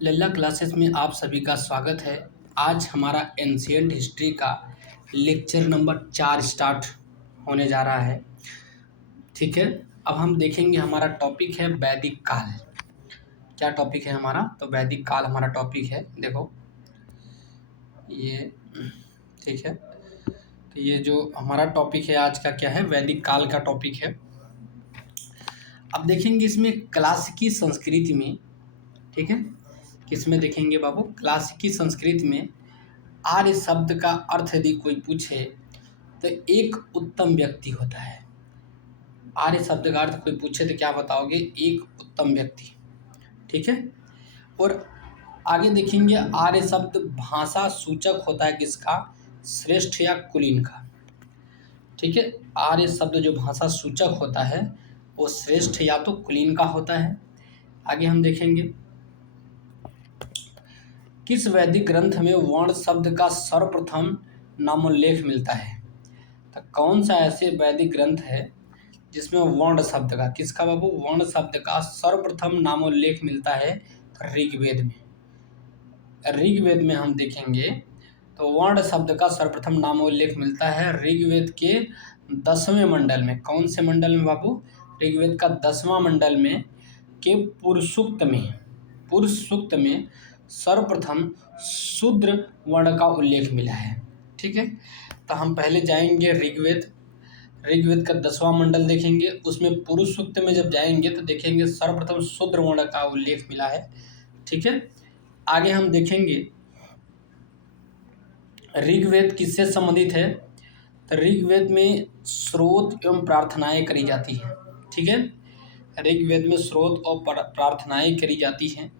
लल्ला classes में आप सभी का स्वागत है। आज हमारा एंशिएंट हिस्ट्री का लेक्चर नंबर 4 स्टार्ट होने जा रहा है। ठीक है, अब हम देखेंगे हमारा टॉपिक है वैदिक काल। क्या टॉपिक है हमारा? तो वैदिक काल हमारा टॉपिक है। देखो ये ठीक है, तो ये जो हमारा टॉपिक है आज का क्या है, वैदिक काल का टॉपिक है। अब देखेंगे इसमें क्लासिकी संस्कृति में, ठीक है, किसमें देखेंगे बाबू? क्लासिकी संस्कृत में आर्य शब्द का अर्थ यदि कोई पूछे तो एक उत्तम व्यक्ति होता है। आर्य शब्द का अर्थ कोई पूछे तो क्या बताओगे? एक उत्तम व्यक्ति। ठीक है, और आगे देखेंगे आर्य शब्द भाषा सूचक होता है किसका? श्रेष्ठ या कुलीन का। ठीक है, आर्य शब्द जो भाषा सूचक होता है वो श्रेष्ठ या तो कुलीन का होता है। आगे हम देखेंगे किस वैदिक ग्रंथ में वर्ण शब्द का सर्वप्रथम नामोल्लेख मिलता है? तो कौन सा ऐसे वैदिक ग्रंथ है जिसमें वर्ण शब्द का, किसका बाबू? वर्ण शब्द का सर्वप्रथम नामोल्लेख मिलता है? तो ऋग्वेद में। ऋग्वेद में हम देखेंगे तो वर्ण शब्द का सर्वप्रथम नामोल्लेख मिलता है ऋग्वेद के 10वें मंडल में। कौन से मंडल में बाबू? ऋग्वेद का 10वां मंडल में के पुरुष सूक्त में। पुरुष सूक्त में सर्वप्रथम शूद्र वर्ण का उल्लेख मिला है। ठीक है, तो हम पहले जाएंगे ऋग्वेद का 10वां मंडल देखेंगे, उसमें पुरुष सूक्त में जब जाएंगे तो देखेंगे सर्वप्रथम शूद्र वर्ण का उल्लेख मिला है। ठीक है, आगे हम देखेंगे ऋग्वेद किससे संबंधित है? तो ऋग्वेद में स्रोत एवं प्रार्थनाएं करी जाती हैं। ठीक है, ऋग्वेद में स्रोत और प्रार्थनाएं करी जाती हैं।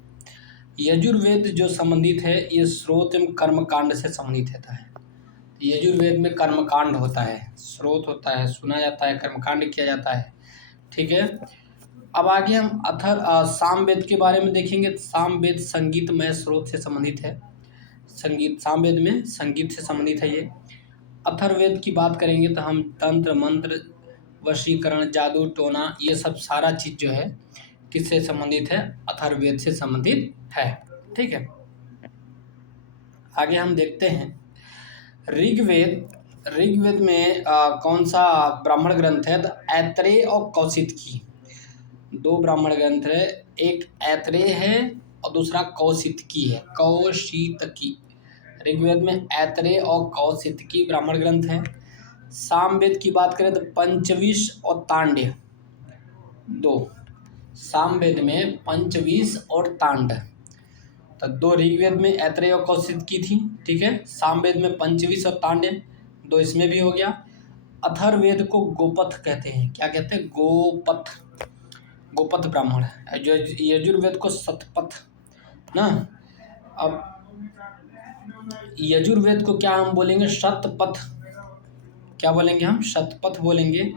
यजुर्वेद जो संबंधित है ये स्रोत एवं कर्मकांड से संबंधित होता है। यजुर्वेद में कर्मकांड होता है, स्रोत होता है, सुना जाता है, कर्मकांड किया जाता है। ठीक है, अब आगे हम सामवेद के बारे में देखेंगे। सामवेद संगीतमय स्रोत से संबंधित है। सामवेद में संगीत से संबंधित है ये। अथर्ववेद की बात करेंगे तो हम तंत्र मंत्र वशीकरण जादू टोना ये सब सारा चीज जो है किससे संबंधित है? अथर्ववेद से संबंधित है। ठीक है, आगे हम देखते हैं ऋग्वेद में कौन सा ब्राह्मण ग्रंथ है? तो ऐत्रेय और कौशितकी, दो ब्राह्मण ग्रंथ है, एक ऐत्रेय है और दूसरा कौशितकी है। कौशितकी, ऋग्वेद में ऐत्रेय और कौशितकी ब्राह्मण ग्रंथ है। सामवेद की बात करें तो पंचविश और तांड्य, दो। सामवेद में पंचविश और तांड्य, तो दो ऋग्वेद में ऐत्रेय और कौशितकी थी। ठीक है, सामवेद में पंचविश और तांड्य, दो इसमें भी हो गया। अथर्ववेद को गोपथ कहते हैं। क्या कहते हैं? गोपथ, गोपथ ब्राह्मण। यजुर्वेद को शतपथ ना। अब यजुर्वेद को क्या हम बोलेंगे? शतपथ। क्या बोलेंगे हम? शतपथ बोलेंगे।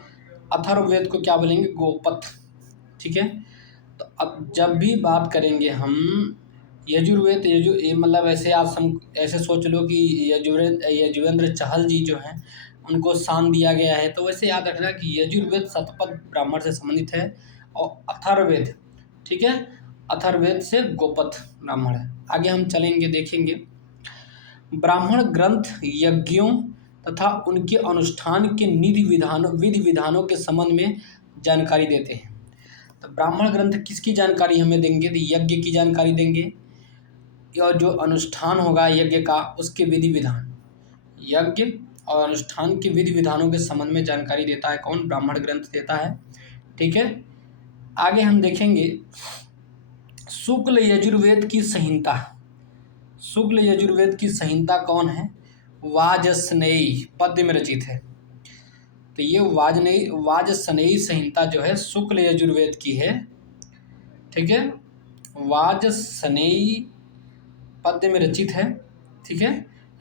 अथर्ववेद को क्या बोलेंगे? गोपथ। ठीक है, तो अब जब भी बात करेंगे हम यजुर्वेद, मतलब ऐसे आप ऐसे सोच लो कि यजुवेंद्र चहल जी जो हैं उनको सान दिया गया है, तो वैसे याद रखना कि यजुर्वेद शतपथ ब्राह्मण से संबंधित है और अथर्ववेद, ठीक है, अथर्ववेद से गोपथ ब्राह्मण है। आगे हम चलेंगे, देखेंगे ब्राह्मण ग्रंथ यज्ञों तथा उनके अनुष्ठान के विधि विधानों के संबंध में जानकारी देते हैं। तो ब्राह्मण ग्रंथ किसकी जानकारी हमें देंगे? तो यज्ञ की जानकारी देंगे, और जो अनुष्ठान होगा यज्ञ का उसके विधि विधान, यज्ञ और अनुष्ठान के विधि विधानों के संबंध में जानकारी देता है कौन? ब्राह्मण ग्रंथ देता है। ठीक है, आगे हम देखेंगे शुक्ल यजुर्वेद की संहिता। शुक्ल यजुर्वेद की संहिता कौन है? वाजसनेयी पद्य में रचित है। तो ये वाजसनेयी संहिता जो है शुक्ल यजुर्वेद की है। ठीक है, वाजसनेयी पद्य में रचित है। ठीक है,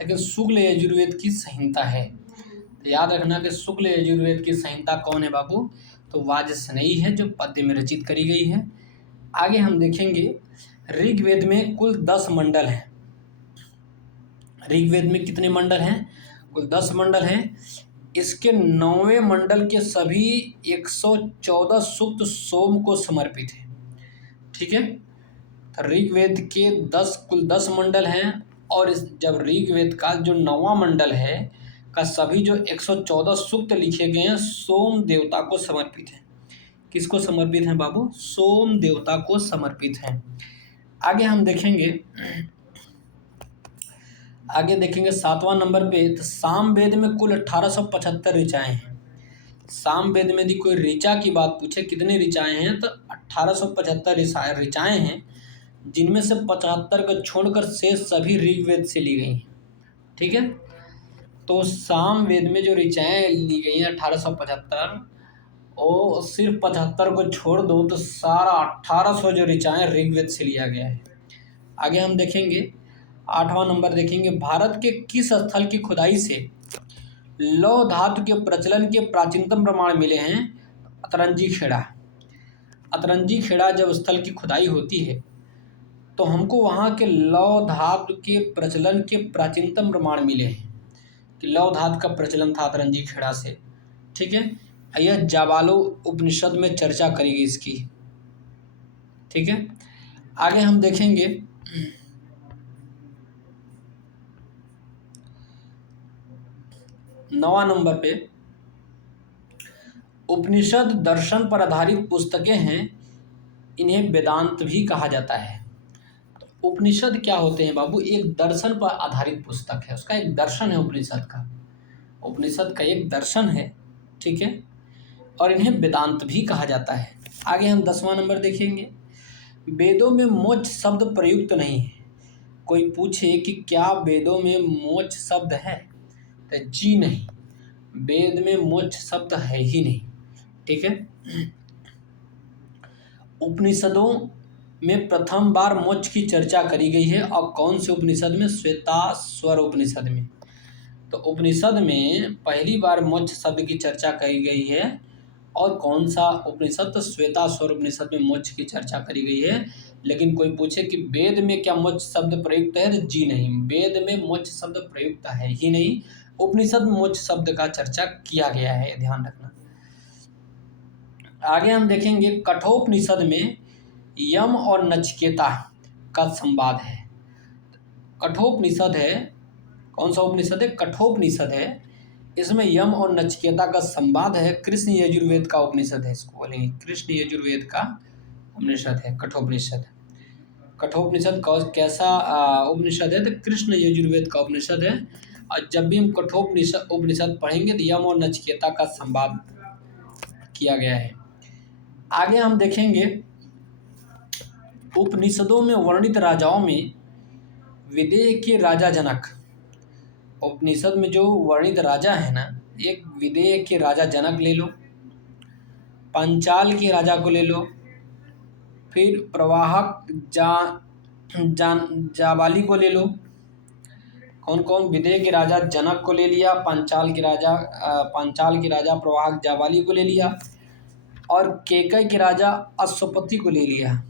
लेकिन शुक्ल यजुर्वेद की संहिता है। तो याद रखना कि शुक्ल यजुर्वेद की संहिता कौन है बाबू? तो वाजसनेयी है जो पद्य में रचित करी गई है। आगे हम देखेंगे ऋग्वेद में कुल 10 मंडल हैं। ऋग्वेद में कितने मंडल हैं? कुल 10 मंडल हैं। इसके 9वें मंडल के सभी 114 सूक्त सोम को समर्पित है। ठीक है, तो ऋग्वेद के कुल 10 मंडल हैं, और जब ऋग्वेद का जो 9वां मंडल है का सभी जो 114 सूक्त लिखे गए हैं सोम देवता को समर्पित हैं। किसको समर्पित हैं बाबू? सोम देवता को समर्पित हैं। आगे हम देखेंगे 7वां नंबर पे, तो सामवेद में कुल 1875 ऋचाएँ हैं। सामवेद में यदि कोई ऋचा की बात पूछे कितनी ऋचाएँ हैं, तो 1875 ऋचाएँ हैं, जिनमें से 75 को छोड़कर शेष सभी ऋग्वेद से ली गई हैं। ठीक है, तो सामवेद में जो ऋचाएँ ली गई हैं 1875, और सिर्फ 75 को छोड़ दो तो सारा 1800 जो ऋचाएँ ऋग्वेद से लिया गया है। आगे हम देखेंगे 8वां नंबर देखेंगे, भारत के किस स्थल की खुदाई से लौह धातु के प्रचलन के प्राचीनतम प्रमाण मिले हैं? अतरंजी खेड़ा। अतरंजी खेड़ा जब स्थल की खुदाई होती है तो हमको वहाँ के लौह धातु के प्रचलन के प्राचीनतम प्रमाण मिले हैं कि लौह धातु का प्रचलन था अतरंजी खेड़ा से। ठीक है, यह जाबालो उपनिषद में चर्चा करी गई इसकी। ठीक है, आगे हम देखेंगे 9वां नंबर पे, उपनिषद दर्शन पर आधारित पुस्तकें हैं, इन्हें वेदांत भी कहा जाता है। तो उपनिषद क्या होते हैं बाबू? एक दर्शन पर आधारित पुस्तक है, उसका एक दर्शन है उपनिषद का। उपनिषद का एक दर्शन है। ठीक है, और इन्हें वेदांत भी कहा जाता है। आगे हम 10वां नंबर देखेंगे, वेदों में मोक्ष शब्द प्रयुक्त नहीं है। कोई पूछे कि क्या वेदों में मोक्ष शब्द है, तो जी नहीं, वेद में मोक्ष शब्द है ही नहीं। ठीक है, उपनिषदों में प्रथम बार मोक्ष की चर्चा करी गई है, और कौन से उपनिषद में? श्वेताश्वर उपनिषद में। तो उपनिषद में पहली बार मोक्ष शब्द की चर्चा करी गई है, और कौन सा उपनिषद? तो श्वेताश्वर उपनिषद में मोक्ष की चर्चा करी गई है। लेकिन कोई पूछे कि वेद में क्या मोक्ष शब्द प्रयुक्त है, तो जी नहीं, वेद में मोक्ष शब्द प्रयुक्त है ही नहीं। उपनिषद में मोक्ष शब्द का चर्चा किया गया है, ध्यान रखना। आगे हम देखेंगे कठोपनिषद में यम और नचिकेता का संवाद है। कठोपनिषद है, कौन सा उपनिषद है? कठोपनिषद है। इसमें यम और नचिकेता का संवाद है। कृष्ण यजुर्वेद का उपनिषद है, इसको बोलेंगे कृष्ण यजुर्वेद का उपनिषद है कठोपनिषद। कठोपनिषद कैसा उपनिषद है? तो कृष्ण यजुर्वेद का उपनिषद है। और जब भी हम कठोपनिषद उपनिषद पढ़ेंगे तो यम और नचिकेता का संवाद किया गया है। आगे हम देखेंगे उपनिषदों में वर्णित राजाओं में विदेह के राजा जनक। उपनिषद में जो वर्णित राजा है ना, एक विदेह के राजा जनक ले लो, पंचाल के राजा को ले लो, फिर प्रवाहक जाबाली को ले लो। कौन कौन? विदेह के राजा जनक को ले लिया, पंचाल के राजा प्रवाहक जाबाली को ले लिया, और केकय के राजा अश्वपति को ले लिया,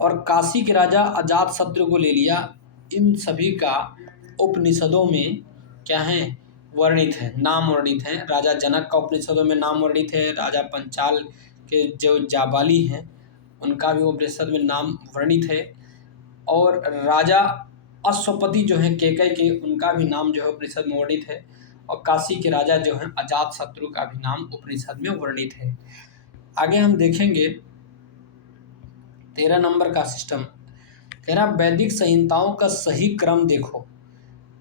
और काशी के राजा अजातशत्रु को ले लिया। इन सभी का उपनिषदों में क्या है? वर्णित है, नाम वर्णित है। राजा जनक का उपनिषदों में नाम वर्णित है। राजा पंचाल के जो जाबाली हैं उनका भी उपनिषद में नाम वर्णित है, और राजा अश्वपति जो हैं केकय के, उनका भी नाम जो है उपनिषद में वर्णित है, और काशी के राजा जो हैं अजातशत्रु का भी नाम उपनिषद में वर्णित है। आगे हम देखेंगे 13 नंबर का सिस्टम, कह रहा वैदिक संहिताओं का सही क्रम देखो।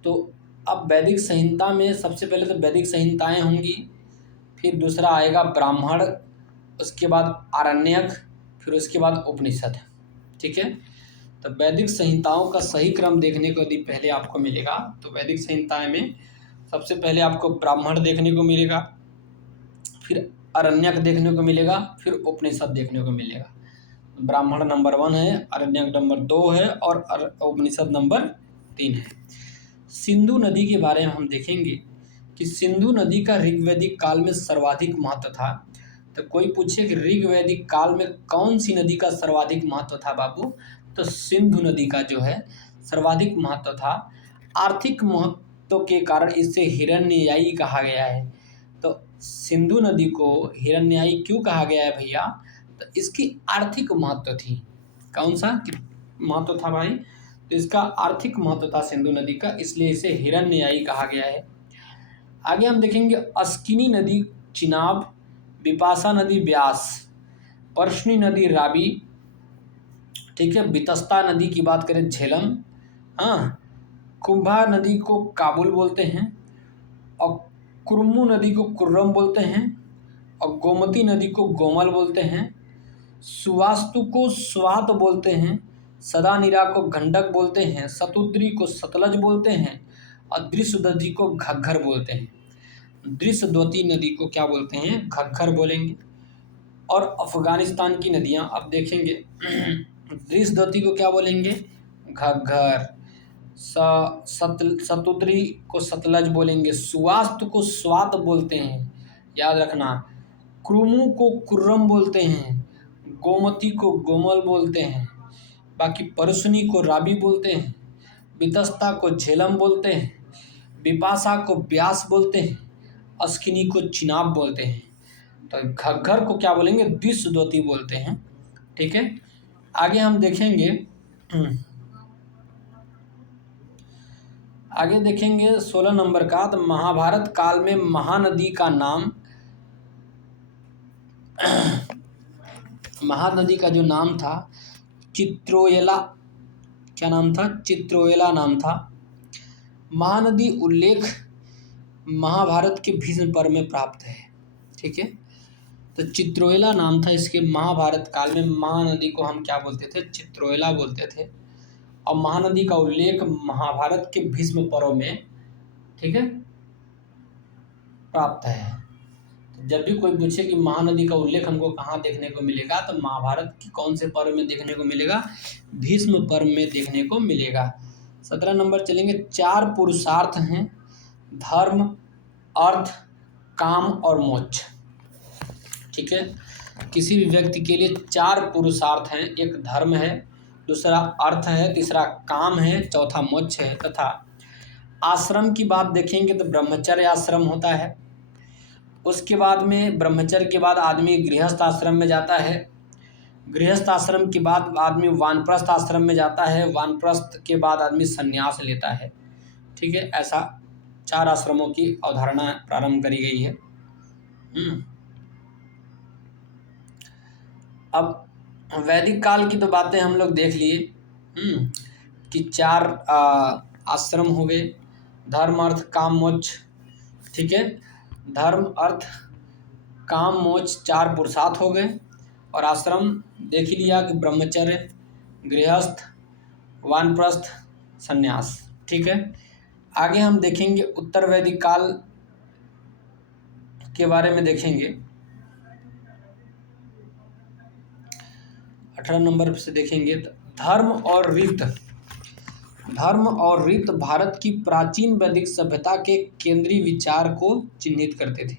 तो अब वैदिक संहिता में सबसे पहले तो वैदिक संहिताएं होंगी, फिर दूसरा आएगा ब्राह्मण, उसके बाद आरण्यक, फिर उसके बाद उपनिषद। ठीक है, तो वैदिक संहिताओं का सही क्रम देखने को यदि पहले आपको मिलेगा तो वैदिक संहिताएं में सबसे पहले आपको ब्राह्मण देखने को मिलेगा, फिर आरण्यक देखने को मिलेगा, फिर उपनिषद देखने को मिलेगा। ब्राह्मण नंबर 1 है, आरण्यक नंबर 2 है, और उपनिषद नंबर 3 है। सिंधु नदी के बारे में हम देखेंगे कि सिंधु नदी का ऋग्वैदिक काल में सर्वाधिक महत्व था। तो कोई पूछे कि ऋग्वैदिक काल में कौन सी नदी का सर्वाधिक महत्व था बाबू? तो सिंधु नदी का जो है सर्वाधिक महत्व था। आर्थिक महत्व के कारण इसे हिरण्ययाई कहा गया है। तो सिंधु नदी को हिरण्ययाई क्यों कहा गया है भैया? तो इसकी आर्थिक महत्व थी। कौन सा महत्व था भाई? तो इसका आर्थिक महत्व था सिंधु नदी का, इसलिए इसे हिरण्ययी कहा गया है। आगे हम देखेंगे अस्किनी नदी चिनाब, बिपाशा नदी ब्यास, पर्शनी नदी रावी, ठीक है, बितस्ता नदी की बात करें झेलम, हाँ, कुंभा नदी को काबुल बोलते हैं, और कुर्मू नदी को कुर्रम बोलते हैं, और गोमती नदी को गोमल बोलते हैं, सुवास्तु को स्वात बोलते हैं, सदानीरा को गंडक बोलते हैं, सतुद्री को सतलज बोलते हैं, और दृश्यदती को घग्घर बोलते हैं। दृश्यद्वती नदी को क्या बोलते हैं? घग्घर बोलेंगे। और अफगानिस्तान की नदियां अब देखेंगे दृश्यद्वती को क्या बोलेंगे? घग्घर। सतुद्री को सतलज बोलेंगे, सुवास्त को स्वात बोलते हैं, याद रखना। क्रुमु को कुर्रम बोलते हैं, गोमती को गोमल बोलते हैं, बाकी परसुनी को रावी बोलते हैं, बितस्ता को झेलम बोलते हैं, बिपाशा को ब्यास बोलते हैं, अस्किनी को चिनाब बोलते हैं। तो घग्घर को क्या बोलेंगे? द्विशद्वती बोलते हैं, ठीक है। आगे हम देखेंगे आगे देखेंगे 16 नंबर का, तो महाभारत काल में महानदी का नाम महानदी का जो नाम था चित्रोयला, क्या नाम था? चित्रोयला नाम था। महानदी उल्लेख महाभारत के भीष्म पर्व में प्राप्त है, ठीक है। तो चित्रोयला नाम था इसके। महाभारत काल में महानदी को हम क्या बोलते थे? चित्रोयला बोलते थे। और महानदी का उल्लेख महाभारत के भीष्म पर्व में, ठीक है, प्राप्त है। तो जब भी कोई पूछे कि महानदी का उल्लेख हमको कहाँ देखने को मिलेगा, तो महाभारत की कौन से पर्व में देखने को मिलेगा? भीष्म पर्व में देखने को मिलेगा। 17 नंबर चलेंगे। 4 पुरुषार्थ हैं, धर्म, अर्थ, काम और मोक्ष, ठीक है। किसी भी व्यक्ति के लिए 4 पुरुषार्थ हैं। एक धर्म है, दूसरा अर्थ है, तीसरा काम है, चौथा मोक्ष है। तथा आश्रम की बात देखेंगे तो ब्रह्मचर्य आश्रम होता है। उसके बाद में ब्रह्मचर्य के बाद आदमी गृहस्थ आश्रम में जाता है। गृहस्थ आश्रम के बाद आदमी वानप्रस्थ आश्रम में जाता है। वानप्रस्थ के बाद आदमी संन्यास लेता है, ठीक है। ऐसा 4 आश्रमों की अवधारणा प्रारंभ करी गई है। अब वैदिक काल की तो बातें हम लोग देख लिए कि 4 आश्रम हो गए, धर्म, अर्थ, काम, मोक्ष, ठीक है। धर्म, अर्थ, काम, मोक्ष 4 पुरुषार्थ हो गए। और आश्रम देख ही लिया कि ब्रह्मचर्य, गृहस्थ, वानप्रस्थ, संन्यास, ठीक है। आगे हम देखेंगे उत्तर वैदिक काल के बारे में देखेंगे। 18 नंबर से देखेंगे तो धर्म और रीत भारत की प्राचीन वैदिक सभ्यता के केंद्रीय विचार को चिन्हित करते थे।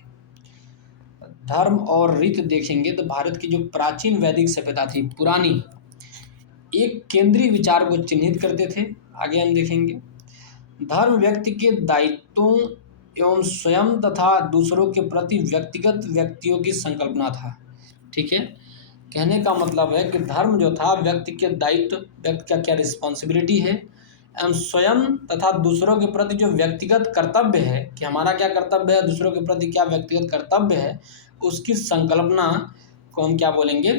धर्म और रीत देखेंगे तो भारत की जो प्राचीन वैदिक सभ्यता थी, पुरानी, एक केंद्रीय विचार को चिन्हित करते थे। आगे हम देखेंगे धर्म व्यक्ति के दायित्वों एवं स्वयं तथा दूसरों के प्रति व्यक्तिगत व्यक्तियों की संकल्पना था, ठीक है। कहने का मतलब है कि धर्म जो था व्यक्ति के दायित्व, व्यक्ति का क्या रिस्पॉन्सिबिलिटी है, एवं स्वयं तथा दूसरों के प्रति जो व्यक्तिगत कर्तव्य है कि हमारा क्या कर्तव्य है, दूसरों के प्रति क्या व्यक्तिगत कर्तव्य है, उसकी संकल्पना को हम क्या बोलेंगे?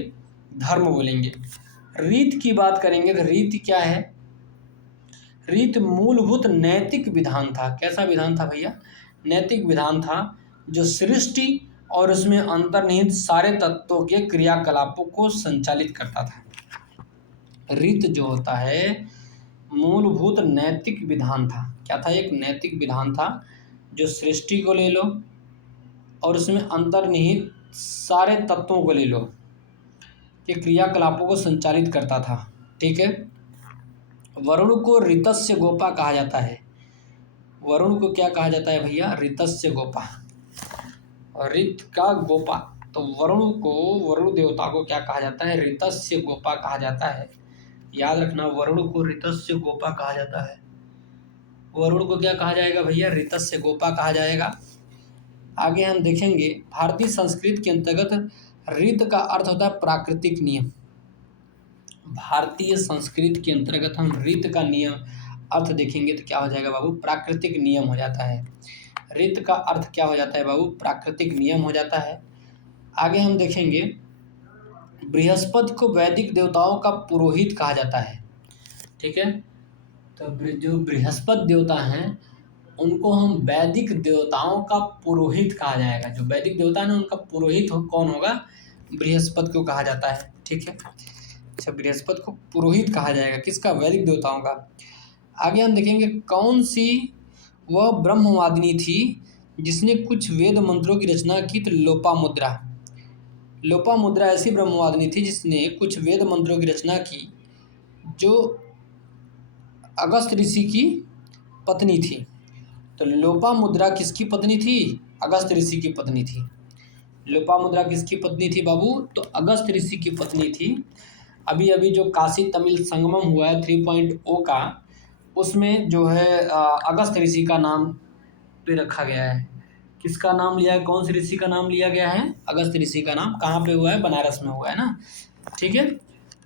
धर्म बोलेंगे। रीत की बात करेंगे तो रीत क्या है? रीत मूलभूत नैतिक विधान था। कैसा विधान था भैया? नैतिक विधान था जो सृष्टि और उसमें अंतर्निहित सारे तत्वों के क्रियाकलापों को संचालित करता था। रीत जो होता है मूलभूत नैतिक विधान था। क्या था? एक नैतिक विधान था जो सृष्टि को ले लो और उसमें अंतर्निहित सारे तत्वों को ले लो के क्रियाकलापों को संचालित करता था, ठीक है। वरुण को ऋतस्य गोपा कहा जाता है। वरुण को क्या कहा जाता है भैया? ऋतस्य गोपा। और ऋत का गोपा, तो वरुण देवता को क्या कहा जाता है? ऋतस्य गोपा कहा जाता है। याद रखना, वरुण को ऋतस्य गोपा कहा जाता है। वरुण को क्या कहा जाएगा भैया? ऋतस्य गोपा कहा जाएगा। आगे हम देखेंगे भारतीय संस्कृति के अंतर्गत ऋत का अर्थ होता है प्राकृतिक नियम। भारतीय संस्कृति के अंतर्गत हम रीत का नियम अर्थ देखेंगे तो क्या हो जाएगा बाबू, प्राकृतिक नियम हो जाता है। रीत का अर्थ क्या हो जाता है बाबू, प्राकृतिक नियम हो जाता है। आगे हम देखेंगे बृहस्पति को वैदिक देवताओं का पुरोहित कहा जाता है। ठीक है, तो जो बृहस्पति देवता हैं उनको हम वैदिक देवताओं का पुरोहित कहा जाएगा। जो वैदिक देवता है उनका पुरोहित कौन होगा, बृहस्पति को कहा जाता है। ठीक है, अच्छा बृहस्पति को पुरोहित कहा जाएगा किसका, वैदिक देवताओं का। आगे हम देखेंगे कौन सी वह ब्रह्मवादिनी थी जिसने कुछ वेद मंत्रों की रचना की, तो लोपामुद्रा। लोपामुद्रा ऐसी ब्रह्मवादिनी थी जिसने कुछ वेद मंत्रों की रचना की, जो अगस्त ऋषि की पत्नी थी। तो लोपामुद्रा किसकी पत्नी थी, अगस्त ऋषि की पत्नी थी। लोपामुद्रा किसकी पत्नी थी बाबू, तो अगस्त ऋषि की पत्नी थी। अभी अभी जो काशी तमिल संगमम हुआ है 3.0 का, उसमें जो है अगस्त ऋषि का नाम पे रखा गया है। किसका नाम लिया है, कौन से ऋषि का नाम लिया गया है, अगस्त ऋषि का नाम। कहाँ पे हुआ है, बनारस में हुआ है ना। ठीक है,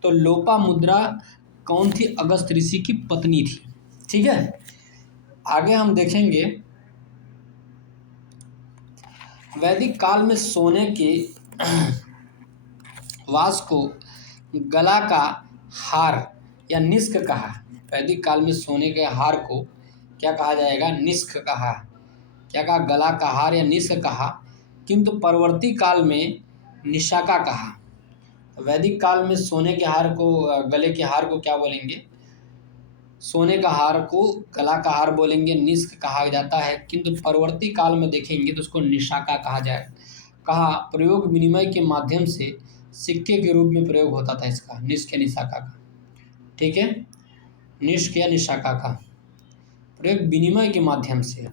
तो लोपामुद्रा कौन थी, अगस्त ऋषि की पत्नी थी। ठीक है, आगे हम देखेंगे वैदिक काल में सोने के वास को गला का हार या निष्क कहा। वैदिक काल में सोने के हार को क्या कहा जाएगा, निष्क कहा। क्या कहा, गला का हार या निष्क कहा, किंतु परवर्ती काल में निशाका कहा। वैदिक काल में सोने के हार को, गले के हार को क्या बोलेंगे, सोने का हार को गला का हार बोलेंगे, निष्क कहा जाता है। किंतु परवर्ती काल में देखेंगे तो उसको निशाका कहा जाए। कहा प्रयोग विनिमय के माध्यम से सिक्के के रूप में प्रयोग होता था इसका, निष्क या निशाका का। ठीक है, निष्क या निशाका का प्रयोग विनिमय के माध्यम से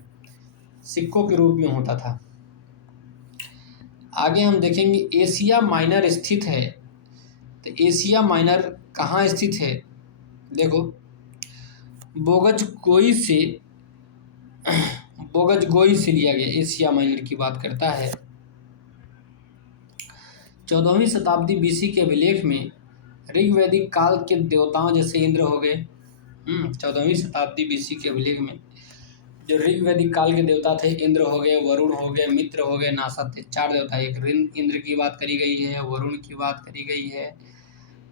सिक्कों के रूप में होता था। आगे हम देखेंगे एशिया माइनर स्थित है। तो एशिया माइनर कहाँ स्थित है, देखो बोगजगोई से लिया गया। एशिया माइनर की बात करता है। 14वीं शताब्दी बीसी के अभिलेख में ऋग्वैदिक काल के देवताओं जैसे इंद्र हो गए। 14वीं शताब्दी बीसी के अभिलेख में जो ऋग्वैदिक काल के देवता थे, इंद्र हो गए, वरुण हो गए, मित्र हो गए, नासत्य, 4 देवता। एक इंद्र की बात करी गई है, वरुण की बात करी गई है,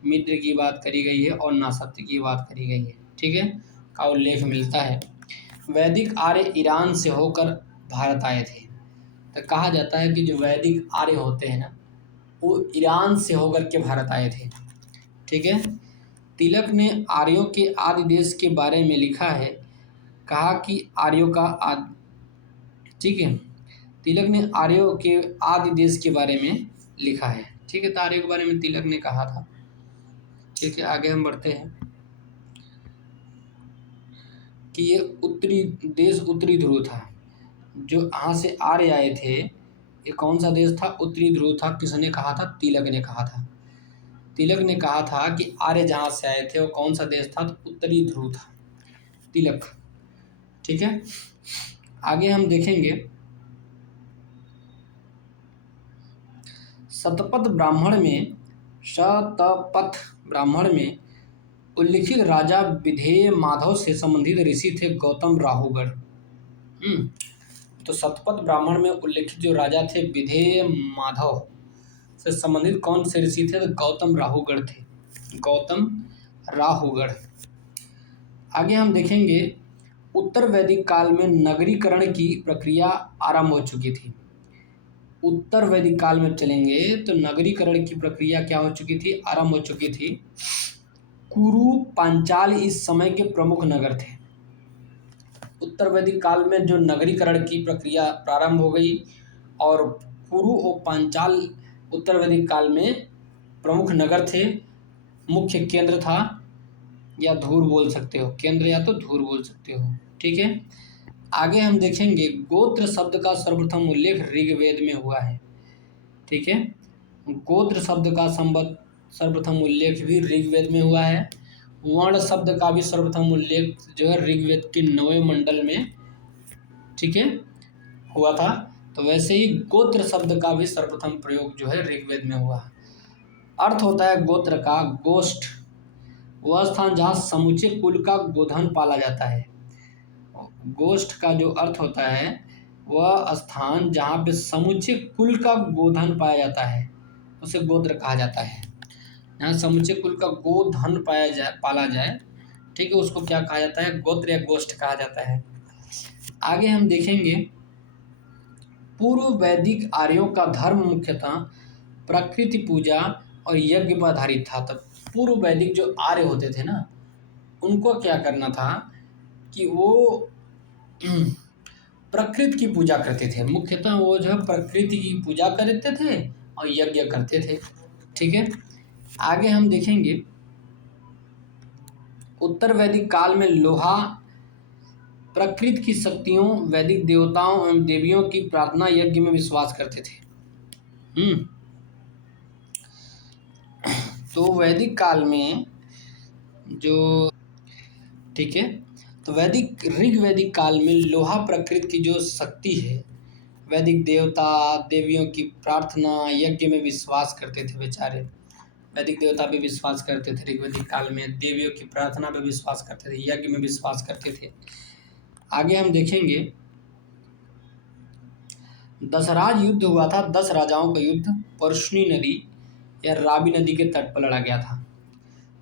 मित्र की बात करी गई है और नासत्य की बात करी गई है। ठीक है, का उल्लेख मिलता है। वैदिक आर्य ईरान से होकर भारत आए थे। तो कहा जाता है कि जो वैदिक आर्य होते हैं ना, वो ईरान से होकर के भारत आए थे। ठीक है, तिलक ने आर्यों के आदि देश के बारे में लिखा है। कहा कि आर्यों का ठीक है, तिलक ने आर्यों के आदि देश के बारे में लिखा है। ठीक है, तो आर्यों के बारे में तिलक ने कहा था। ठीक है, आगे हम बढ़ते हैं कि ये उत्तरी ध्रुव था। जो यहाँ से आर्य आए थे, ये कौन सा देश था, उत्तरी ध्रुव था। किसने कहा था, तिलक ने कहा था। तिलक ने कहा था कि आर्य जहाँ से आए थे वो कौन सा देश था, तो उत्तरी ध्रुव था, तिलक। ठीक है, आगे हम देखेंगे शतपथ ब्राह्मण में उल्लिखित राजा विधेय माधव से संबंधित ऋषि थे गौतम राहुगढ़। तो शतपथ ब्राह्मण में उल्लिखित जो राजा थे विधेय माधव से संबंधित कौन से ऋषि थे, तो गौतम राहुगढ़ थे, गौतम राहुगढ़। आगे हम देखेंगे उत्तर वैदिक काल में नगरीकरण की प्रक्रिया आरंभ हो चुकी थी। उत्तर वैदिक काल में चलेंगे तो नगरीकरण की प्रक्रिया क्या हो चुकी थी, आरंभ हो चुकी थी। कुरु पांचाल इस समय के प्रमुख नगर थे। उत्तर वैदिक काल में जो नगरीकरण की प्रक्रिया प्रारंभ हो गई, और कुरु और पांचाल उत्तर वैदिक काल में प्रमुख नगर थे, मुख्य केंद्र था, या धूर बोल सकते हो, केंद्र या तो धूर बोल सकते हो। ठीक है, आगे हम देखेंगे गोत्र शब्द का सर्वप्रथम उल्लेख ऋग्वेद में हुआ है। ठीक है, गोत्र शब्द का सर्वप्रथम उल्लेख भी ऋग्वेद में हुआ है। वर्ण शब्द का भी सर्वप्रथम उल्लेख जो है ऋग्वेद के 9वें मंडल में, ठीक है, हुआ था। तो वैसे ही गोत्र शब्द का भी सर्वप्रथम प्रयोग जो है ऋग्वेद में हुआ। अर्थ होता है गोत्र का गोष्ठ, वह स्थान जहाँ समूचे कुल का गोधन पाला जाता है। गोष्ठ का जो अर्थ होता है वह स्थान जहाँ पे समूचे कुल का गोधन पाया जाता है उसे गोत्र कहा जाता है। जहाँ समूचे कुल का गोधन पाला जाए, ठीक है, उसको क्या कहा जाता है? गोत्र या गोष्ठ कहा जाता है। आगे हम देखेंगे पूर्व वैदिक आर्यों का धर्म मुख्यतः प्रकृति पूजा और यज्ञ पर आधारित था। तब पूर्व वैदिक जो आर्य होते थे ना, उनको क्या करना था कि वो प्रकृति की पूजा करते थे। मुख्यतः वो जो है प्रकृति की पूजा करते थे और यज्ञ करते थे। ठीक है, आगे हम देखेंगे उत्तर वैदिक काल में लोहा प्रकृति की शक्तियों, वैदिक देवताओं एवं देवियों की प्रार्थना यज्ञ में विश्वास करते थे। तो वैदिक काल में जो, ठीक है, तो ऋग वैदिक काल में लोहा प्रकृति की जो शक्ति है, वैदिक देवता देवियों की प्रार्थना यज्ञ में विश्वास करते थे। बेचारे वैदिक देवता पे विश्वास करते थे, ऋग्वैदिक काल में देवियों की प्रार्थना पे विश्वास करते थे, यज्ञ में विश्वास करते थे। आगे हम देखेंगे दशराज युद्ध हुआ था। 10 राजाओं का युद्ध परशुनी नदी या रावी नदी के तट पर लड़ा गया था।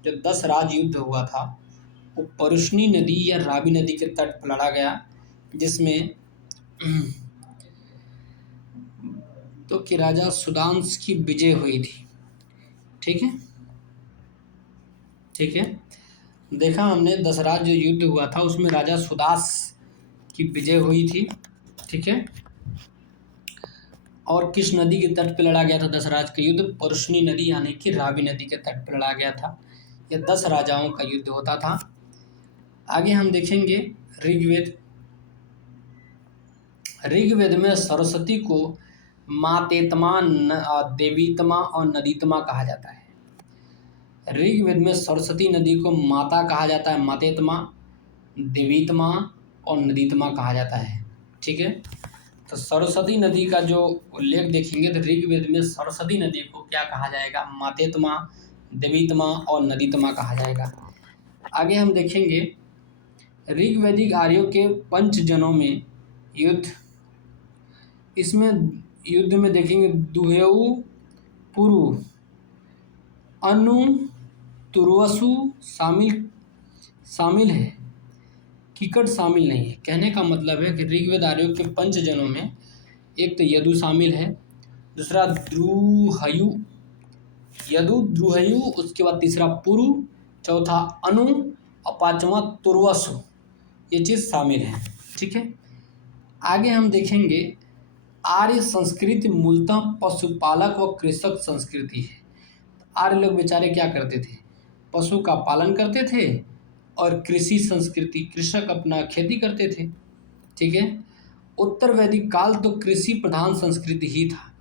जो 10 राज युद्ध हुआ था वो परशुनी नदी या रावी नदी के तट पर लड़ा गया, जिसमें तो कि राजा सुदांश की विजय हुई थी। ठीक है, ठीक है, देखा हमने 10 राज जो युद्ध हुआ था उसमें राजा सुदास की विजय हुई थी। ठीक है, और किस नदी के तट पर लड़ा गया था 10 राज का युद्ध? परशुनी नदी यानी कि रावी नदी के तट पर लड़ा गया था। यह 10 राजाओं का युद्ध होता था। आगे हम देखेंगे ऋग्वेद में सरस्वती को मातेत्मा, देवीत्मा और नदीत्मा कहा जाता है। ऋग्वेद में सरस्वती नदी को माता कहा जाता है, मातेत्मा, देवीत्मा और नदीत्मा कहा जाता है। ठीक है, तो सरस्वती नदी का जो उल्लेख देखेंगे तो ऋग्वेद में सरस्वती नदी को क्या कहा जाएगा? मातेत्मा, देवीत्मा और नदीत्मा कहा जाएगा। आगे हम देखेंगे ऋग्वैदिक आर्यों के पंचजनों में युद्ध, इसमें युद्ध में देखेंगे दुहेउ, पुरु, अनु, तुर्वसु शामिल है, किकट शामिल नहीं है। कहने का मतलब है कि ऋग्वेद आर्यों के पंचजनों में एक तो यदु शामिल है, दूसरा द्रुहयु, उसके बाद तीसरा पुरु, चौथा अनु और पांचवा तुर्वसु, ये चीज़ शामिल है। ठीक है, आगे हम देखेंगे आर्य संस्कृति मूलतः पशुपालक व कृषक संस्कृति है। आर्य लोग बेचारे क्या करते थे? पशु का पालन करते थे और कृषि संस्कृति, कृषक अपना खेती करते थे। ठीक है, उत्तर वैदिक काल तो कृषि प्रधान संस्कृति ही था।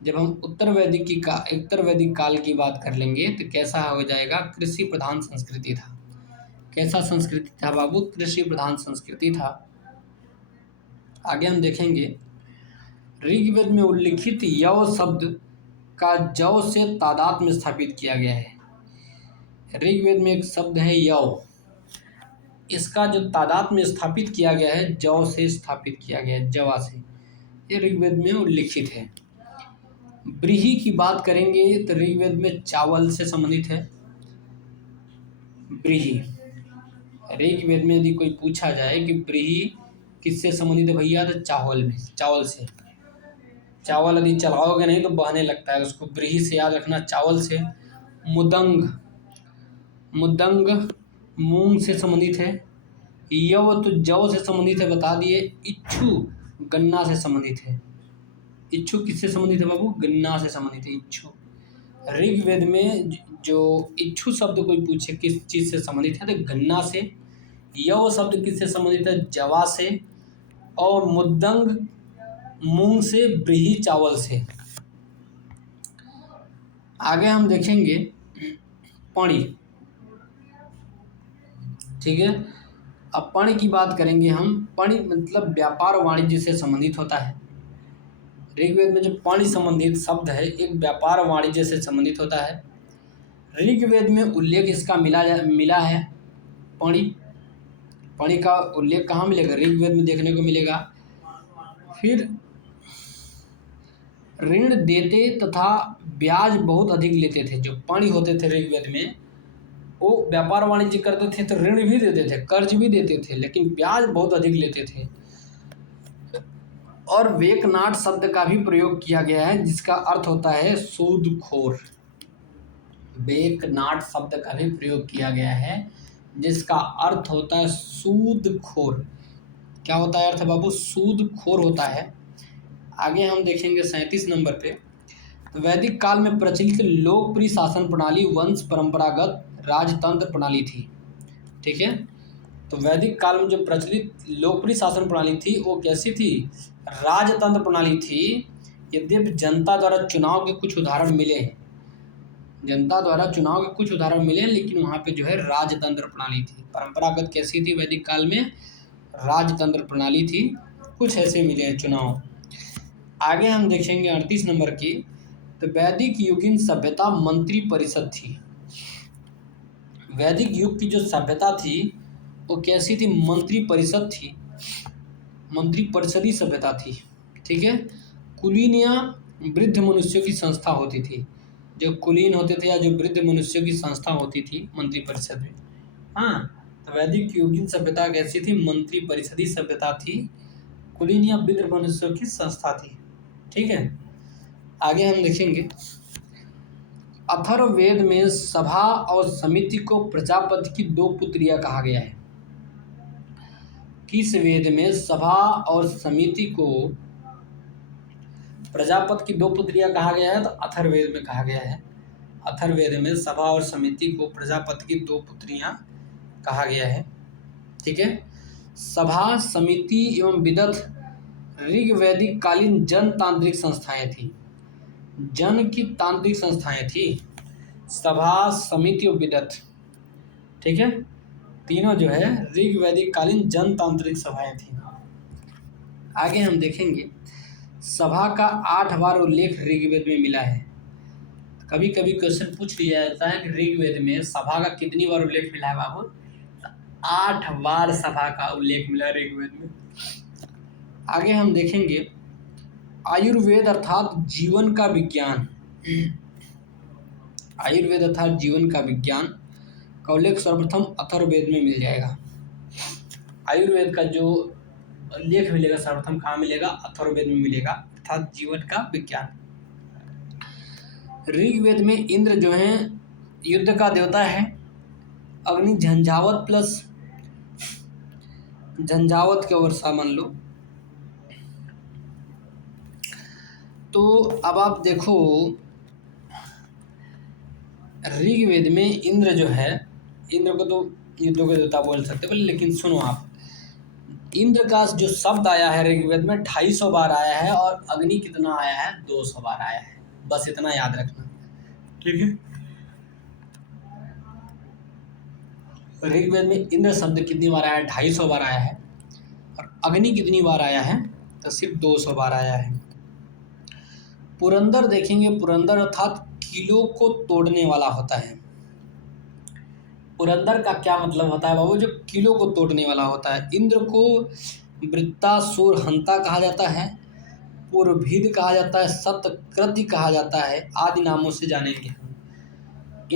जब हम उत्तर वैदिक काल की बात कर लेंगे तो कैसा हो जाएगा? कृषि प्रधान संस्कृति था। कैसा संस्कृति था बाबू? कृषि प्रधान संस्कृति था। आगे हम देखेंगे ऋग्वेद में उल्लिखित यव शब्द का जव से तादात्म्य स्थापित किया गया है। ऋग्वेद में एक शब्द है यव, इसका जो तादात्म्य स्थापित किया गया है जव से स्थापित किया गया है, जवा से, ये ऋग्वेद में उल्लिखित है। ब्रीही की बात करेंगे तो ऋग्वेद में चावल से संबंधित है। ब्रीही, ऋग्वेद में यदि कोई पूछा जाए कि ब्रीही किससे संबंधित है भैया, तो चावल से। चावल यदि चलाओगे नहीं तो बहने लगता है, उसको ब्रीही से याद रखना, चावल से। मुदंग मूंग से संबंधित है। यव तो जौ से संबंधित है, बता दिए। इच्छु गन्ना से संबंधित है। इच्छु किससे संबंधित है बाबू? गन्ना से संबंधित है इच्छु। ऋग्वेद में जो इच्छु शब्द कोई पूछे किस चीज़ से संबंधित है तो गन्ना से। यव शब्द किससे संबंधित है? जवा से। और मुदंग मूंग से, ब्रीही चावल से। आगे हम देखेंगे पणी। ठीक है, अब पणी की बात करेंगे हम। पणी मतलब व्यापार वाणिज्य से संबंधित होता है। ऋग्वेद में जो पणी संबंधित शब्द है एक व्यापार वाणिज्य से संबंधित होता है। ऋग्वेद में उल्लेख इसका मिला है। पणी पणी का उल्लेख कहाँ मिलेगा? ऋग्वेद में देखने को मिलेगा। फिर ऋण देते तथा ब्याज बहुत अधिक लेते थे। जो पणी होते थे ऋग्वेद में, वो व्यापार वाणिज्य करते थे तो ऋण भी देते थे, कर्ज भी देते थे, लेकिन ब्याज बहुत अधिक लेते थे। और वेकनाट शब्द का भी प्रयोग किया गया है, जिसका अर्थ होता है सूदखोर। वेकनाट शब्द का भी प्रयोग किया गया है, जिसका अर्थ होता है सूदखोर। क्या होता है अर्थ बाबू? सूदखोर होता है। आगे हम देखेंगे 37 नंबर पे। तो वैदिक काल में प्रचलित लोकप्रिय शासन प्रणाली वंश परंपरागत राजतंत्र प्रणाली थी। ठीक है, तो वैदिक काल में जो प्रचलित लोकप्रिय शासन प्रणाली थी वो कैसी थी? राजतंत्र प्रणाली थी। यद्यपि जनता द्वारा चुनाव के कुछ उदाहरण मिले हैं, जनता द्वारा चुनाव के कुछ उदाहरण मिले हैं, लेकिन वहाँ पे जो है राजतंत्र प्रणाली थी। परंपरागत कैसी थी वैदिक काल में? राजतंत्र प्रणाली थी। कुछ ऐसे मिले हैं चुनाव। आगे हम देखेंगे 38 नंबर की। तो वैदिक युगीन सभ्यता मंत्री परिषद थी। वैदिक युग की जो सभ्यता थी वो कैसी थी? मंत्री परिषद थी, मंत्री परिषदी सभ्यता थी। ठीक है, कुलीन या वृद्ध मनुष्यों की संस्था होती थी। जो कुलीन होते थे या जो वृद्ध मनुष्यों की संस्था होती थी मंत्री परिषद में। हाँ, तो वैदिक युगीन सभ्यता कैसी थी? मंत्री परिषदी सभ्यता थी, कुलीन या वृद्ध मनुष्यों की संस्था थी। ठीक है, आगे हम देखेंगे अथर्ववेद में सभा और समिति को प्रजापति की दो पुत्रियां कहा गया है। किस वेद में सभा और समिति को प्रजापति की दो पुत्रियां कहा गया है? तो अथर्ववेद में कहा गया है। अथर्ववेद में सभा और समिति को प्रजापति की दो पुत्रियां कहा गया है। ठीक है, सभा, समिति एवं विदथ ऋग्वैदिक कालीन जनतांत्रिक संस्थाएं थी। जन की तांत्रिक संस्थाएं थी सभा, समिति और विदथ। ठीक है, तीनों जो है ऋग्वैदिक कालीन जनतांत्रिक सभाएं थी। आगे हम देखेंगे सभा का 8 बार उल्लेख ऋग्वेद में मिला है। कभी कभी क्वेश्चन पूछ लिया जाता है कि ऋग्वेद में सभा का कितनी बार उल्लेख मिला है बाबू? 8 बार सभा का उल्लेख मिला है ऋग्वेद में। आगे हम देखेंगे आयुर्वेद अर्थात जीवन का विज्ञान। आयुर्वेद अर्थात जीवन का विज्ञान का उल्लेख सर्वप्रथम अथर्ववेद में मिल जाएगा। आयुर्वेद का जो उल्लेख मिलेगा सर्वप्रथम कहाँ मिलेगा? अथर्ववेद में मिलेगा, अर्थात जीवन का विज्ञान। ऋग्वेद में इंद्र जो है युद्ध का देवता है। अग्नि झंझावत प्लस झंझावत के वर्षा मान लो। तो अब आप देखो ऋग्वेद में इंद्र जो है, इंद्र को तो युद्धों के देवता बोल सकते हैं, लेकिन सुनो आप, इंद्र का जो शब्द आया है ऋग्वेद में 250 बार आया है, और अग्नि कितना आया है? 200 बार आया है। बस इतना याद रखना। ठीक है, ऋग्वेद में इंद्र शब्द कितनी बार आया है? 250 बार आया है। और अग्नि कितनी बार आया है? तो सिर्फ 200 बार आया है। पुरंदर देखेंगे, पुरंदर अर्थात किलों को तोड़ने वाला होता है। पुरंदर का क्या मतलब होता है बाबू? जो किलों को तोड़ने वाला होता है। इंद्र को वृत्तासुर हंता कहा जाता है, पुरभिद कहा जाता है, सतक्रति कहा जाता है, आदि नामों से जानेंगे।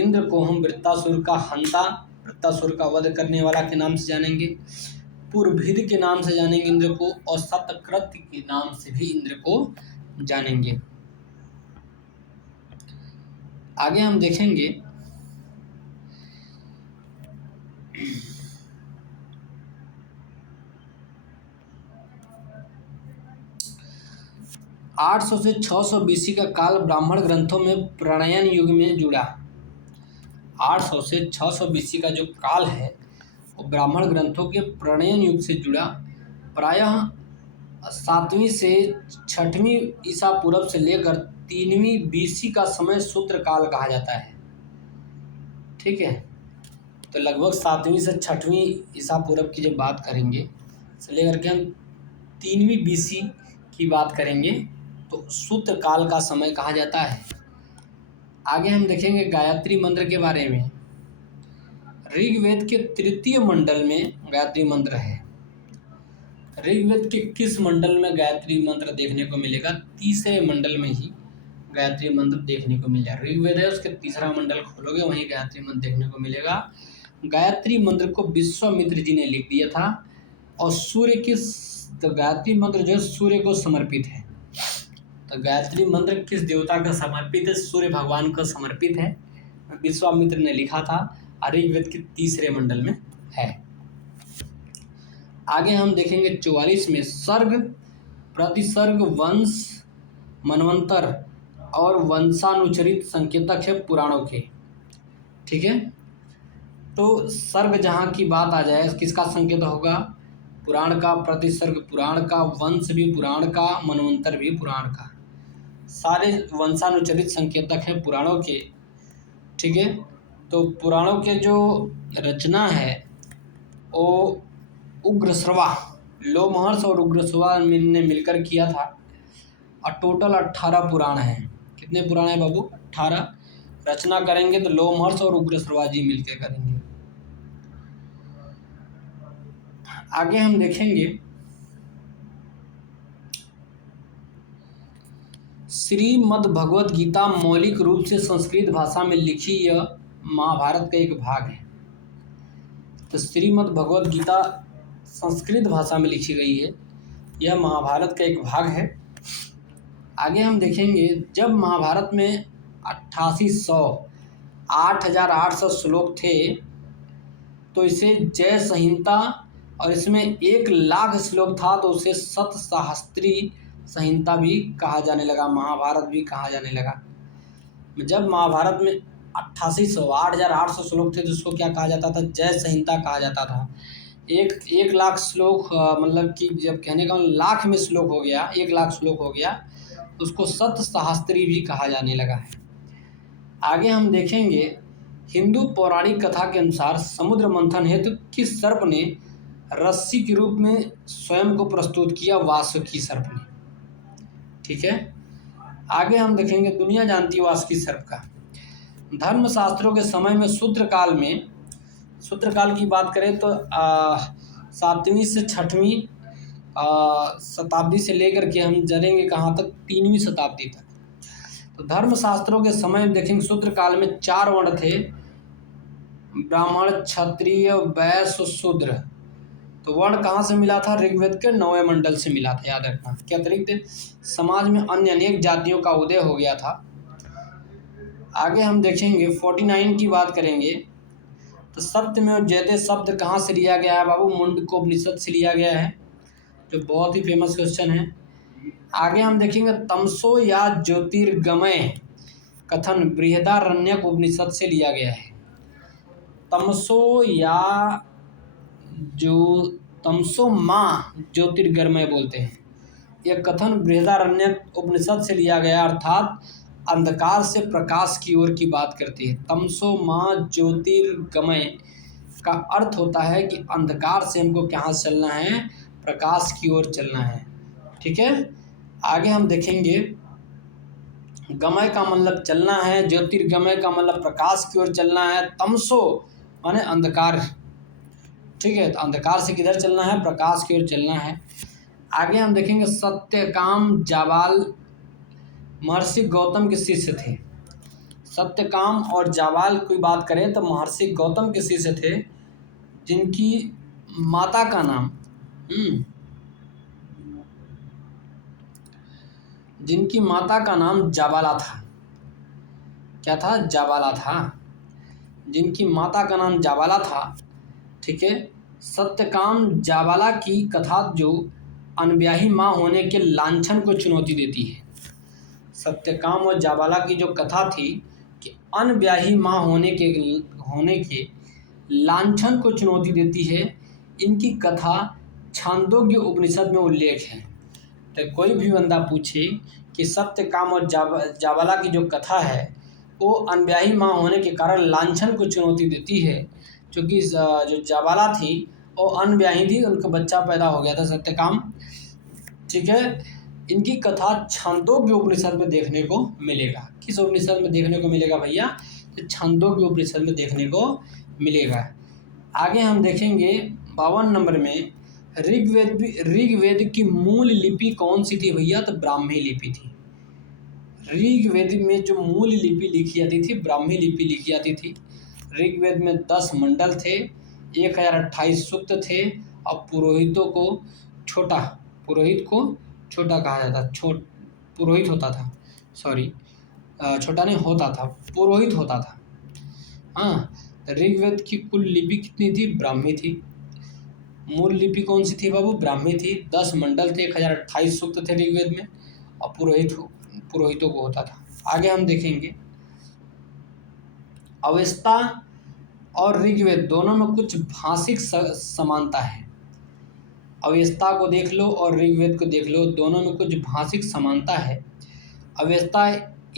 इंद्र को हम वृत्तासुर का हंता, वृत्तासुर का वध करने वाला के नाम से जानेंगे, पुरभिद के नाम से जानेंगे इंद्र को, और सतक्रति के नाम से भी इंद्र को जानेंगे। आगे हम देखेंगे 800 से 600 BC का काल ब्राह्मण ग्रंथों में प्रणयन युग में जुड़ा। 800 से 600 BC का जो काल है वो ब्राह्मण ग्रंथों के प्रणयन युग से जुड़ा। प्रायः 7वीं से 6वीं ईसा पूर्व से लेकर 3वीं BC का समय सूत्र काल कहा जाता है। ठीक है, तो लगभग 7वीं से 6वीं ईसा पूर्व की जब बात करेंगे से लेकर के हम 3वीं BC की बात करेंगे तो सूत्र काल का समय कहा जाता है। आगे हम देखेंगे गायत्री मंत्र के बारे में। ऋग्वेद के तृतीय मंडल में गायत्री मंत्र है। ऋग्वेद के किस मंडल में गायत्री मंत्र देखने को मिलेगा? तीसरे मंडल में ही गायत्री मंत्र देखने को मिलेगा। ऋग्वेद है, उसके तीसरा मंडल खोलोगे वहीं गायत्री मंत्र देखने को मिलेगा। गायत्री मंत्र को विश्वामित्र जी ने लिख दिया था और तो गायत्री मंत्र जो है सूर्य को समर्पित है। तो गायत्री मंत्र किस देवता का समर्पित है? सूर्य भगवान को समर्पित है। विश्वामित्र ने लिखा था, ऋग्वेद के तीसरे मंडल में है। आगे हम देखेंगे 44 में सर्ग, प्रतिसर्ग, वंश, मनवंतर और वंशानुचरित संकेतक है पुराणों के। ठीक है, तो सर्ग जहाँ की बात आ जाए किसका संकेत होगा? पुराण का। प्रतिसर्ग पुराण का, वंश भी पुराण का, मनवंतर भी पुराण का, सारे वंशानुचरित संकेतक हैं पुराणों के। ठीक है, तो पुराणों के जो रचना है वो उग्रश्रवा, लोमहर्ष और उग्रश्रवा ने मिलकर किया था और टोटल 18 पुराण हैं। कितने पुराण हैं बाबू? 18 रचना करेंगे तो लोमहर्ष और उग्रश्रवा जी मिलकर करेंगे। आगे हम देखेंगे श्रीमद् भगवत गीता मौलिक रूप से संस्कृत भाषा में लिखी यह महाभारत का एक भाग है। तो श्रीमद् भगवत गीता संस्कृत भाषा में लिखी गई है, यह महाभारत का एक भाग है। आगे हम देखेंगे जब महाभारत में 8,800 श्लोक थे तो इसे जय संहिता, और इसमें 1,00,000 श्लोक था तो उसे सतसहस्त्री संहिता भी कहा जाने लगा, महाभारत भी कहा जाने लगा। जब महाभारत में 8,800 श्लोक थे तो उसको क्या कहा जाता था? जय संहिता कहा जाता था। 1,00,000 श्लोक मतलब कि जब कहने का लाख में श्लोक हो गया, 1,00,000 श्लोक हो गया, उसको सतसहस्त्री भी कहा जाने लगा है। आगे हम देखेंगे हिंदू पौराणिक कथा के अनुसार समुद्र मंथन हेतु किस सर्प ने रस्सी के रूप में स्वयं को प्रस्तुत किया? वासुकी सर्प ने। ठीक है, आगे हम देखेंगे दुनिया जानती वासुकी सर्प का। धर्मशास्त्रों के समय में सूत्रकाल की बात करें तो 7वीं से 6वीं शताब्दी से लेकर के हम चलेंगे कहाँ तक? 3वीं शताब्दी तक। तो धर्मशास्त्रों के समय में देखेंगे सूत्रकाल में 4 वर्ण थे, ब्राह्मण, क्षत्रिय, वैश्य, शूद्र। तो वर्ण कहाँ से मिला था? ऋग्वेद के 9वें मंडल से मिला था, याद रखना। के अतिरिक्त समाज में अन्य अनेक जातियों का उदय हो गया था। आगे हम देखेंगे 49 की बात करेंगे तो सत्यमेव जयते शब्द कहाँ से लिया गया है बाबू? मुंडकोपनिषद से लिया गया है, जो बहुत ही फेमस क्वेश्चन है। आगे हम देखेंगे तमसो या ज्योतिर्गमय कथन बृहदारण्यक उपनिषद से लिया गया है। तमसो माँ ज्योतिर्गमय बोलते हैं, यह कथन बृहदारण्यक उपनिषद से लिया गया, अर्थात अंधकार से प्रकाश की ओर की बात करती है। तमसो माँ ज्योतिर्गमय का अर्थ होता है कि अंधकार से हमको कहाँ चलना है? प्रकाश की ओर चलना है। ठीक है, आगे हम देखेंगे गमय का मतलब चलना है, ज्योतिर्गमय का मतलब प्रकाश की ओर चलना है, तमसो माने अंधकार। ठीक है, तो अंधकार से किधर चलना है? प्रकाश की ओर चलना है। आगे हम देखेंगे सत्यकाम जाबाल महर्षि गौतम के शिष्य थे। सत्यकाम और जाबाल की बात करें तो महर्षि गौतम के शिष्य थे, जिनकी माता का नाम जाबाला था। क्या था? जाबाला था। जिनकी माता का नाम जाबाला था। ठीक है, सत्यकाम जाबाला की कथा जो अनब्याही माँ होने के लांछन को चुनौती देती है। सत्यकाम और जाबाला की जो कथा थी कि अनब्याही माँ होने के लांछन को चुनौती देती है, इनकी कथा छांदोग्य उपनिषद में उल्लेख है। तो कोई भी बंदा पूछे कि सत्यकाम और जाबाला की जो कथा है वो अनब्याही माँ होने के कारण लांछन को चुनौती देती है, क्योंकि जो जाबाला थी वो अनब्याही थी, उनका बच्चा पैदा हो गया था सत्यकाम। ठीक है, इनकी कथा छांदोग्य उपनिषद में देखने को मिलेगा। किस उपनिषद में देखने को मिलेगा भैया? तो छांदोग्य उपनिषद में देखने को मिलेगा। आगे हम देखेंगे 52 नंबर में, ऋग्वेद की मूल लिपि कौन सी थी भैया? तो ब्राह्मी लिपि थी। ऋग्वेद में जो मूल लिपि लिखी जाती थी, ब्राह्मी लिपि लिखी जाती थी। ऋग्वेद में 10 मंडल थे, 1028 सूक्त थे, और पुरोहित को छोटा कहा जाता, पुरोहित होता था, सॉरी छोटा नहीं होता था, पुरोहित होता था। हाँ, ऋग्वेद की कुल लिपि कितनी थी? ब्राह्मी थी। मूल लिपि कौन सी थी बाबू? ब्राह्मी थी। 10 मंडल थे, 1028 सूक्त थे ऋग्वेद में, और पुरोहितों को होता था। आगे हम देखेंगे, अवेस्ता और ऋग्वेद दोनों में कुछ भाषिक समानता है। अवेस्ता को देख लो और ऋग्वेद को देख लो, दोनों में कुछ भाषिक समानता है। अवेस्ता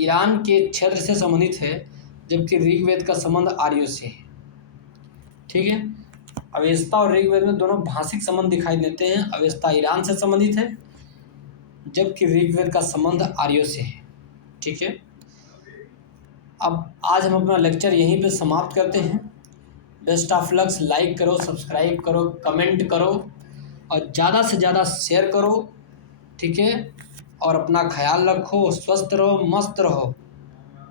ईरान के क्षेत्र से संबंधित है, जबकि ऋग्वेद का संबंध आर्यों से है। ठीक है, अवेस्ता और ऋग्वेद में दोनों भाषिक संबंध दिखाई देते हैं। अवेस्ता ईरान से संबंधित है, जबकि ऋग्वेद का संबंध आर्यों से है। ठीक है, अब आज हम अपना लेक्चर यहीं पे समाप्त करते हैं। Best of lux. लाइक करो, सब्सक्राइब करो, कमेंट करो, और ज़्यादा से ज़्यादा शेयर करो। ठीक है, और अपना ख्याल रखो, स्वस्थ रहो, मस्त रहो।